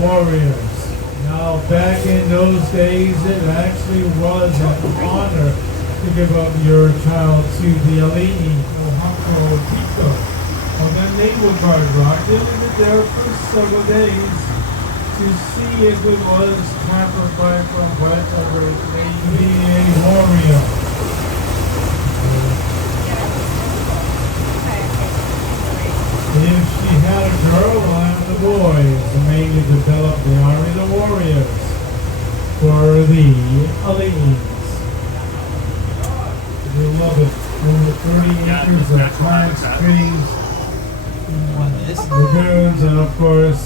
warriors. Now, back in those days, it actually was an honor to give up your child to the Alini or Hako Tito. Well, then they would guard rock. They lived there for several days to see if it was tampered by from whatever it may be a warrior. If she had a girl, I'll have the boys, and mainly develop the army of the warriors for the Alines. We love it. Over 30 acres of plants, trees, lagoons, and of course,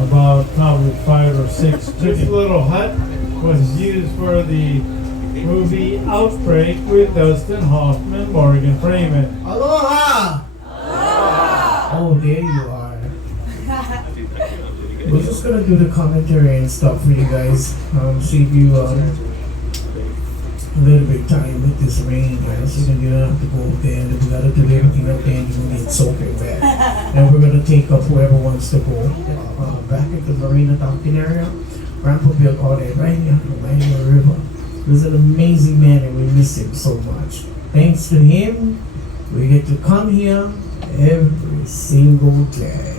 about probably 5 or 6. This little hut was used for the movie Outbreak with Dustin Hoffman, Morgan Freeman. Aloha! Oh, there you are. We're just gonna do the commentary and stuff for you guys. Save you a little bit of time with this rain, guys. You don't have to go up there, and we gotta do everything up there, and you're gonna get soaking wet. And we're gonna take up whoever wants to go back at the Marina docking area. Grandpa built all that right here on the Waialua River. He was an amazing man, and we miss him so much. Thanks to him, we get to come here every single day.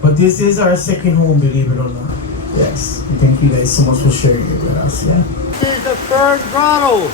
But this is our second home, believe it or not. Yes. Thank you guys so much for sharing it with us. Yeah. This is the Fern Grotto.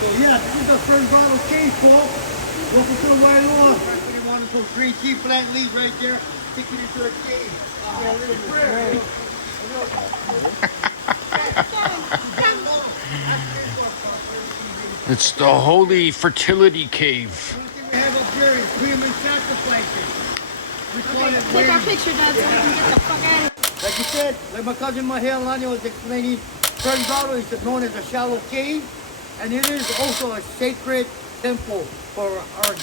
So yeah, this is the Fern Grotto cave, folks. Welcome to the Waialua. They wanted some green tea plant leaves right there, sticking into the cave. Yeah, a little prayer. It's the Holy Fertility Cave. We have up here is human sacrifices. We call it Take our picture, Dad, so we can get the fuck out of here. Like you said, like my cousin Mahel Lanya was explaining, Fern Grotto is known as a shallow cave, and it is also a sacred temple for our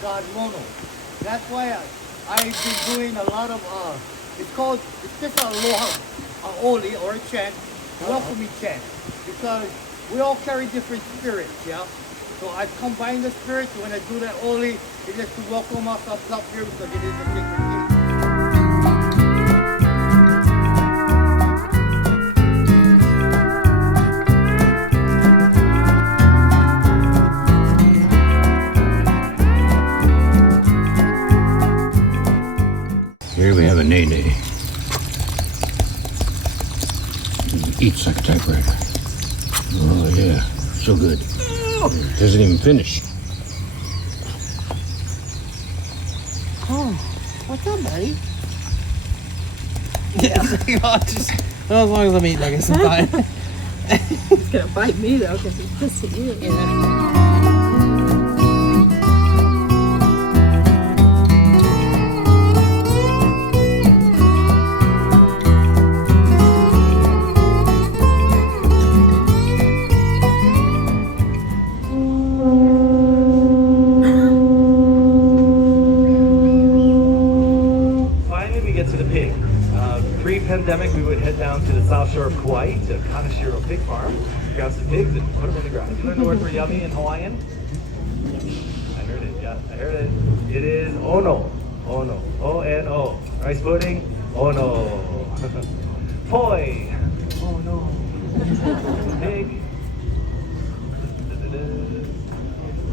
God Mono. That's why I've been doing a lot of, it's just a aloha, oli, or a chant, welcoming chant, because we all carry different spirits, yeah? So I've combined the spirits. When I do that oli, it's just to welcome us up here because it is a sacred cave. Here we have a nene. Eats like a typewriter. Oh yeah, so good. Doesn't even finish. Oh, what's up, buddy? Yeah, just, well, as long as I'm eating, I guess I'm fine. He's gonna bite me though, because he's pissed at you. Yeah. Pre-pandemic, we would head down to the south shore of Kauai to Kanashiro Pig Farm, grab some pigs and put them in the ground. You learn the word for yummy in Hawaiian? I heard it, yeah, I heard it. It is ono, ono, O-N-O. Rice pudding, ono. Poi, oh no. Pig.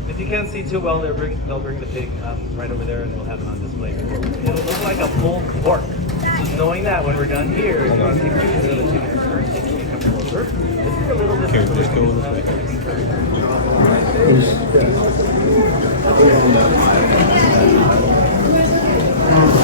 If you can't see too well, they'll bring the pig right over there and we'll have it on display. It'll look like a full pork. So knowing that when we're done here, you want to keep using the two first, you can come closer. This is a little bit. Just go with it.